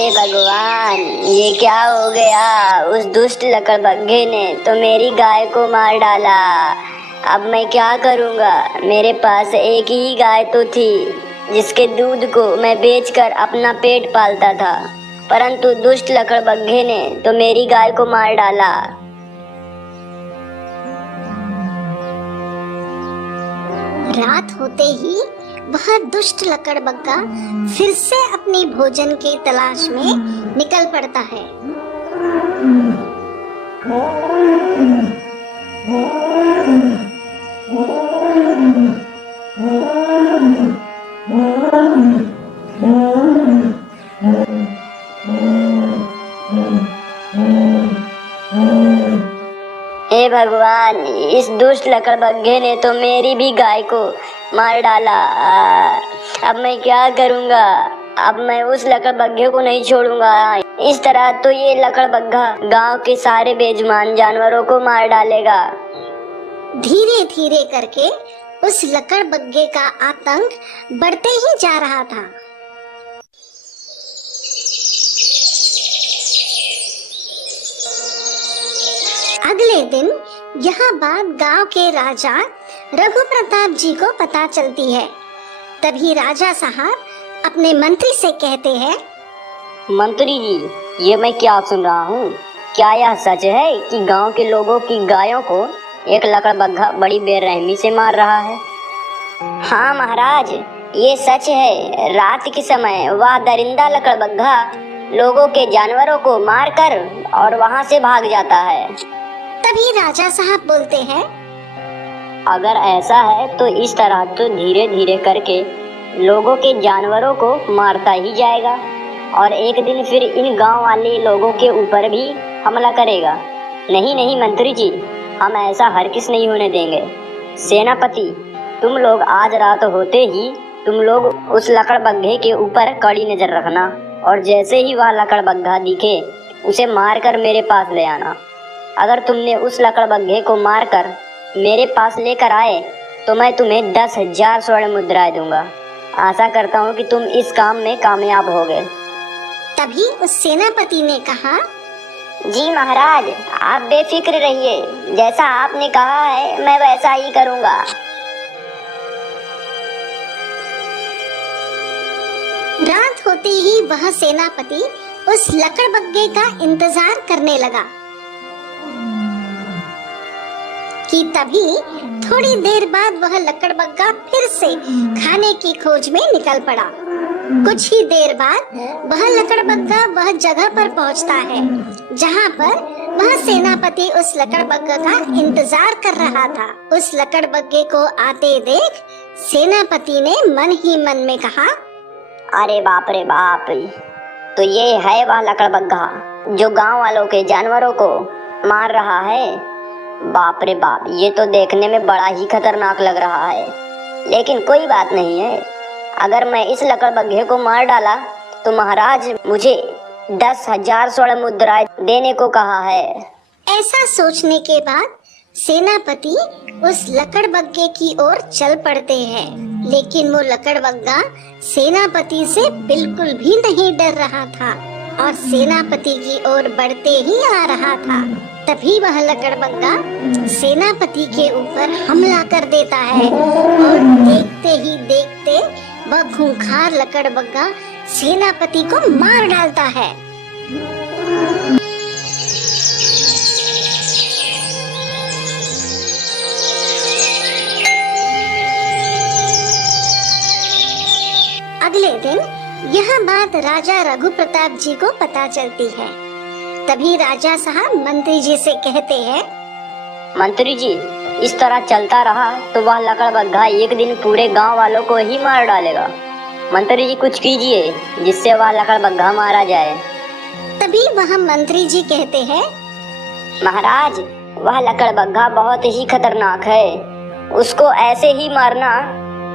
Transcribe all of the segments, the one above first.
हे भगवान, ये क्या हो गया। उस दुष्ट लकड़बग्घे ने तो मेरी गाय को मार डाला। अब मैं क्या करूँगा। मेरे पास एक ही गाय तो थी जिसके दूध को मैं बेचकर अपना पेट पालता था, परंतु दुष्ट लकड़बग्घे ने तो मेरी गाय को मार डाला। रात होते ही वह दुष्ट लकड़बग्घा फिर से अपनी भोजन की तलाश में निकल पड़ता है। हे भगवान, इस दुष्ट लकड़बग्घे ने तो मेरी भी गाय को मार डाला। अब मैं क्या करूँगा। अब मैं उस लकड़बग्घे को नहीं छोड़ूंगा। इस तरह तो ये लकड़बग्घा गांव के सारे बेजुबान जानवरों को मार डालेगा। धीरे धीरे करके उस लकड़बग्घे का आतंक बढ़ते ही जा रहा था। अगले दिन यह बात गांव के राजा रघु प्रताप जी को पता चलती है। तभी राजा साहब अपने मंत्री से कहते हैं, मंत्री जी, ये मैं क्या सुन रहा हूँ। क्या यह सच है कि गांव के लोगों की गायों को एक लकड़बग्घा बड़ी बेरहमी से मार रहा है? हाँ महाराज, ये सच है। रात के समय वह दरिंदा लकड़बग्घा लोगों के जानवरों को मारकर और वहाँ से भाग जाता है। तभी राजा साहब बोलते हैं, अगर ऐसा है तो इस तरह तो धीरे धीरे करके लोगों के जानवरों को मारता ही जाएगा और एक दिन फिर इन गांव वाले लोगों के ऊपर भी हमला करेगा। नहीं नहीं मंत्री जी, हम ऐसा हरगिज़ नहीं होने देंगे। सेनापति, तुम लोग आज रात होते ही तुम लोग उस लकड़बग्घे के ऊपर कड़ी नजर रखना और जैसे ही वह लकड़बग्घा दिखे उसे मारकर मेरे पास ले आना। अगर तुमने उस लकड़बग्घे को मारकर मेरे पास लेकर आए तो मैं तुम्हें 10,000 स्वर्ण मुद्राएं दूंगा। आशा करता हूँ कि तुम इस काम में कामयाब होगे। तभी उस सेनापति ने कहा, जी महाराज, आप बेफिक्र रहिए। जैसा आपने कहा है मैं वैसा ही करूँगा। रात होते ही वह सेनापति उस लकड़बग्घे का इंतजार करने लगा कि तभी थोड़ी देर बाद वह लकड़बग्घा फिर से खाने की खोज में निकल पड़ा। कुछ ही देर बाद वह लकड़बग्घा वह जगह पर पहुंचता है जहां पर वह सेनापति उस लकड़बग्घे का इंतजार कर रहा था। उस लकड़बग्घे को आते देख सेनापति ने मन ही मन में कहा, अरे बाप रे बाप, तो ये है वह लकड़बग्घा जो गांव वालों के जानवरों को मार रहा है। बाप रे बाप, ये तो देखने में बड़ा ही खतरनाक लग रहा है। लेकिन कोई बात नहीं है, अगर मैं इस लकड़बग्घे को मार डाला तो महाराज मुझे 10,000 स्वर्ण मुद्राएं देने को कहा है। ऐसा सोचने के बाद सेनापति उस लकड़बग्घे की ओर चल पड़ते हैं, लेकिन वो लकड़बग्घा सेनापति से बिल्कुल भी नहीं डर रहा था और सेनापति की ओर बढ़ते ही आ रहा था। तभी वह लकड़बग्घा सेनापति के ऊपर हमला कर देता है और देखते ही देखते वह खूंखार लकड़बग्घा सेनापति को मार डालता है। अगले दिन यह बात राजा रघु प्रताप जी को पता चलती है। तभी राजा साहब मंत्री जी से कहते हैं, मंत्री जी, इस तरह चलता रहा तो वह लकड़बग्घा एक दिन पूरे गांव वालों को ही मार डालेगा। मंत्री जी कुछ कीजिए जिससे वह लकड़बग्घा मारा जाए। तभी वह मंत्री जी कहते हैं, महाराज, वह लकड़बग्घा बहुत ही खतरनाक है। उसको ऐसे ही मारना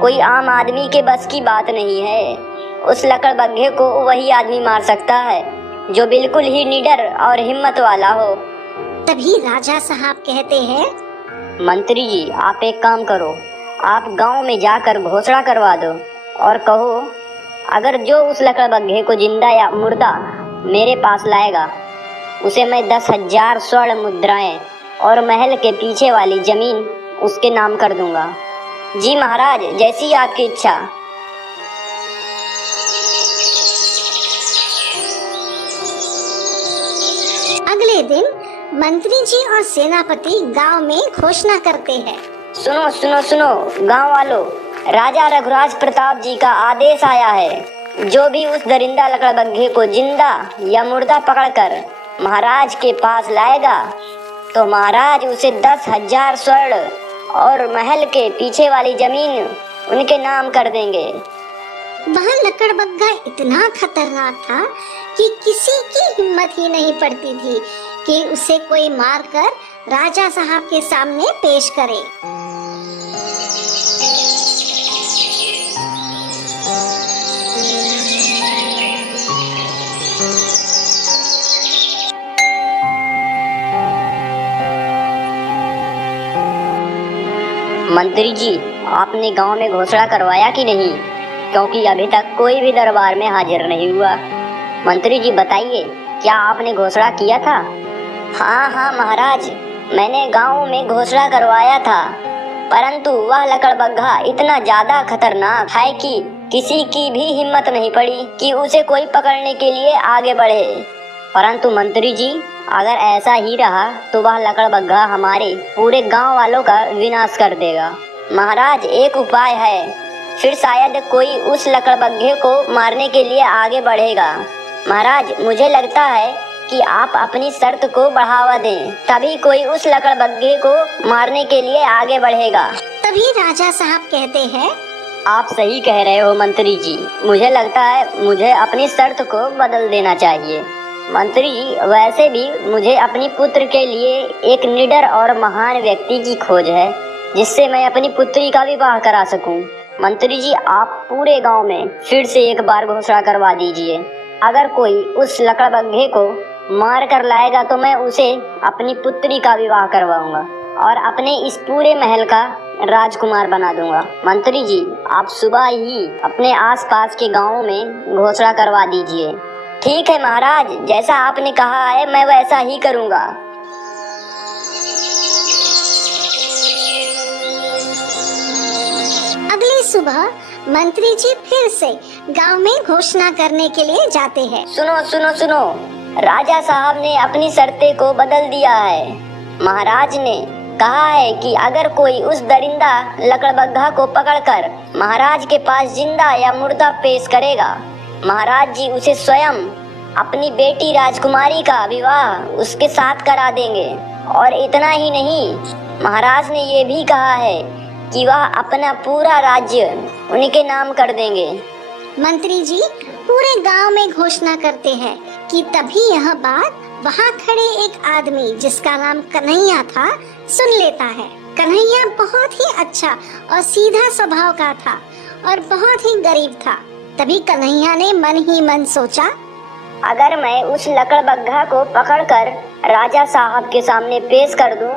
कोई आम आदमी के बस की बात नहीं है। उस लकड़बग्घे को वही आदमी मार सकता है जो बिल्कुल ही निडर और हिम्मत वाला हो। तभी राजा साहब कहते हैं, मंत्री जी, आप एक काम करो, आप गांव में जाकर घोषणा करवा दो और कहो, अगर जो उस लकड़बग्घे को जिंदा या मुर्दा मेरे पास लाएगा उसे मैं 10,000 स्वर्ण मुद्राएं और महल के पीछे वाली जमीन उसके नाम कर दूंगा। जी महाराज, जैसी आपकी इच्छा। अगले दिन मंत्री जी और सेनापति गांव में घोषणा करते हैं। सुनो सुनो सुनो गांव वालों, राजा रघुराज प्रताप जी का आदेश आया है। जो भी उस दरिंदा लकड़बग्घे को जिंदा या मुर्दा पकड़कर महाराज के पास लाएगा तो महाराज उसे 10,000 स्वर्ण और महल के पीछे वाली जमीन उनके नाम कर देंगे। वह लकड़बग्घा इतना खतरनाक था कि किसी की हिम्मत ही नहीं पड़ती थी कि उसे कोई मारकर राजा साहब के सामने पेश करे। मंत्री जी, आपने गांव में घोषणा करवाया कि नहीं? क्योंकि अभी तक कोई भी दरबार में हाजिर नहीं हुआ। मंत्री जी बताइए, क्या आपने घोषणा किया था? हाँ महाराज, मैंने गांव में घोषणा करवाया था, परंतु वह लकड़बग्घा इतना ज्यादा खतरनाक है कि किसी की भी हिम्मत नहीं पड़ी कि उसे कोई पकड़ने के लिए आगे बढ़े। परंतु मंत्री जी, अगर ऐसा ही रहा तो वह लकड़बग्घा हमारे पूरे गांव वालों का विनाश कर देगा। महाराज, एक उपाय है, फिर शायद कोई उस लकड़बग्घे को मारने के लिए आगे बढ़ेगा। महाराज, मुझे लगता है कि आप अपनी शर्त को बढ़ावा दें, तभी कोई उस लकड़बग्घे को मारने के लिए आगे बढ़ेगा। तभी राजा साहब कहते हैं, आप सही कह रहे हो मंत्री जी, मुझे लगता है मुझे अपनी शर्त को बदल देना चाहिए। मंत्री जी, वैसे भी मुझे अपनी पुत्र के लिए एक निडर और महान व्यक्ति की खोज है, जिससे मैं अपनी पुत्री का विवाह करा सकूं। मंत्री जी, आप पूरे गांव में फिर से एक बार घोषणा करवा दीजिए। अगर कोई उस लकड़बग्घे को मार कर लाएगा तो मैं उसे अपनी पुत्री का विवाह करवाऊंगा और अपने इस पूरे महल का राजकुमार बना दूंगा। मंत्री जी, आप सुबह ही अपने आसपास के गांवों में घोषणा करवा दीजिए। ठीक है महाराज, जैसा आपने कहा है मैं वैसा ही करूंगा। अगली सुबह मंत्री जी फिर से गांव में घोषणा करने के लिए जाते हैं। सुनो सुनो सुनो, राजा साहब ने अपनी शर्तें को बदल दिया है। महाराज ने कहा है कि अगर कोई उस दरिंदा लकड़बग्घा को पकड़कर महाराज के पास जिंदा या मुर्दा पेश करेगा, महाराज जी उसे स्वयं अपनी बेटी राजकुमारी का विवाह उसके साथ करा देंगे। और इतना ही नहीं, महाराज ने ये भी कहा है कि वह अपना पूरा राज्य उनके नाम कर देंगे। मंत्री जी पूरे गांव में घोषणा करते हैं कि तभी यह बात वहाँ खड़े एक आदमी जिसका नाम कन्हैया था सुन लेता है। कन्हैया बहुत ही अच्छा और सीधा स्वभाव का था और बहुत ही गरीब था। तभी कन्हैया ने मन ही मन सोचा, अगर मैं उस लकड़बग्घा को पकड़कर राजा साहब के सामने पेश कर दूं,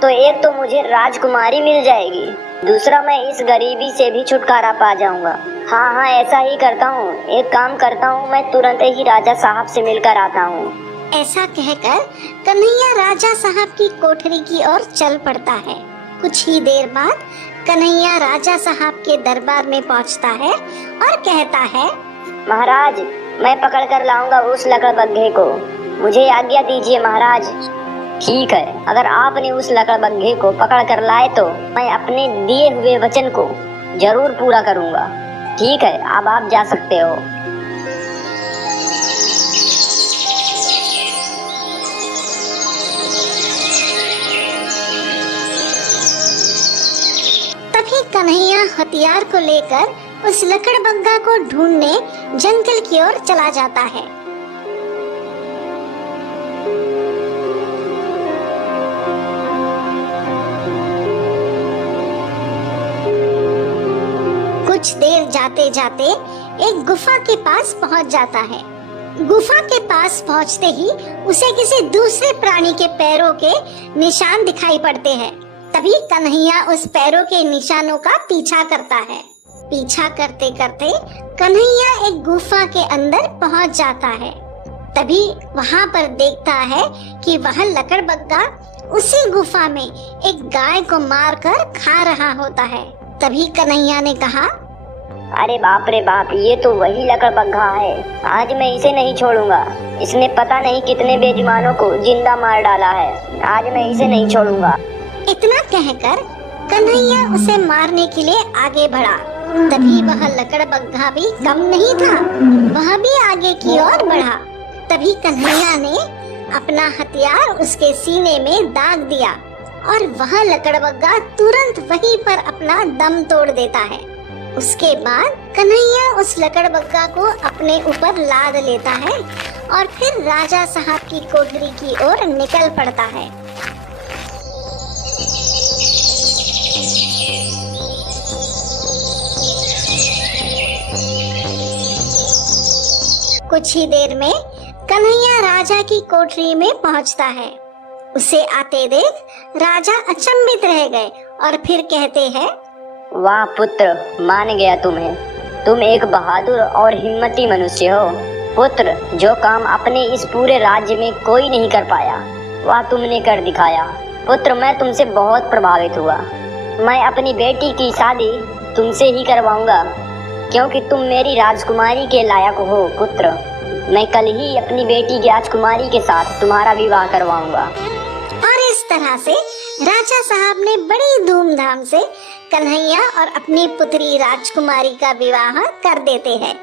तो एक तो मुझे राजकुमारी मिल जाएगी, दूसरा मैं इस गरीबी से भी छुटकारा पा जाऊंगा। हाँ, ऐसा ही करता हूँ। एक काम करता हूँ, मैं तुरंत ही राजा साहब से मिलकर आता हूँ। ऐसा कहकर कन्हैया राजा साहब की कोठरी की ओर चल पड़ता है। कुछ ही देर बाद कन्हैया राजा साहब के दरबार में पहुंचता है और कहता है, महाराज, मैं पकड़ कर लाऊंगा उस लकड़बग्घे को, मुझे आज्ञा दीजिए महाराज। ठीक है, अगर आपने उस लकड़बग्घे को पकड़ कर लाए तो मैं अपने दिए हुए वचन को जरूर पूरा करूंगा। ठीक है, अब आप जा सकते हो। तभी कन्हैया हथियार को लेकर उस लकड़बग्घा को ढूंढने जंगल की ओर चला जाता है। कुछ देर जाते जाते एक गुफा के पास पहुंच जाता है। गुफा के पास पहुंचते ही उसे किसी दूसरे प्राणी के पैरों के निशान दिखाई पड़ते हैं। तभी कन्हैया उस पैरों के निशानों का पीछा करता है। पीछा करते करते कन्हैया एक गुफा के अंदर पहुंच जाता है। तभी वहाँ पर देखता है कि वह लकड़बग्गा उसी गुफा में एक गाय को मारकर खा रहा होता है। तभी कन्हैया ने कहा, अरे बाप रे बाप, ये तो वही लकड़बग्घा है। आज मैं इसे नहीं छोड़ूंगा। इसने पता नहीं कितने बेजुबानों को जिंदा मार डाला है। आज मैं इसे नहीं छोड़ूंगा। इतना कहकर कन्हैया उसे मारने के लिए आगे बढ़ा। तभी वह लकड़बग्घा भी कम नहीं था, वह भी आगे की ओर बढ़ा। तभी कन्हैया ने अपना हथियार उसके सीने में दाग दिया और वह लकड़बग्घा तुरंत वहीं पर अपना दम तोड़ देता है। उसके बाद कन्हैया उस लकड़बग्घा को अपने ऊपर लाद लेता है और फिर राजा साहब की कोठरी की ओर निकल पड़ता है। कुछ ही देर में कन्हैया राजा की कोठरी में पहुंचता है। उसे आते देख राजा अचंभित रह गए और फिर कहते हैं, वाह पुत्र, मान गया तुम्हें। तुम एक बहादुर और हिम्मती मनुष्य हो। पुत्र, जो काम अपने इस पूरे राज्य में कोई नहीं कर पाया, वह तुमने कर दिखाया। पुत्र, मैं तुमसे बहुत प्रभावित हुआ। मैं अपनी बेटी की शादी तुमसे ही करवाऊंगा, क्योंकि तुम मेरी राजकुमारी के लायक हो। पुत्र, मैं कल ही अपनी बेटी की राजकुमारी के साथ तुम्हारा विवाह करवाऊंगा। और इस तरह से राजा साहब ने बड़ी धूमधाम से कन्हैया और अपनी पुत्री राजकुमारी का विवाह कर देते हैं।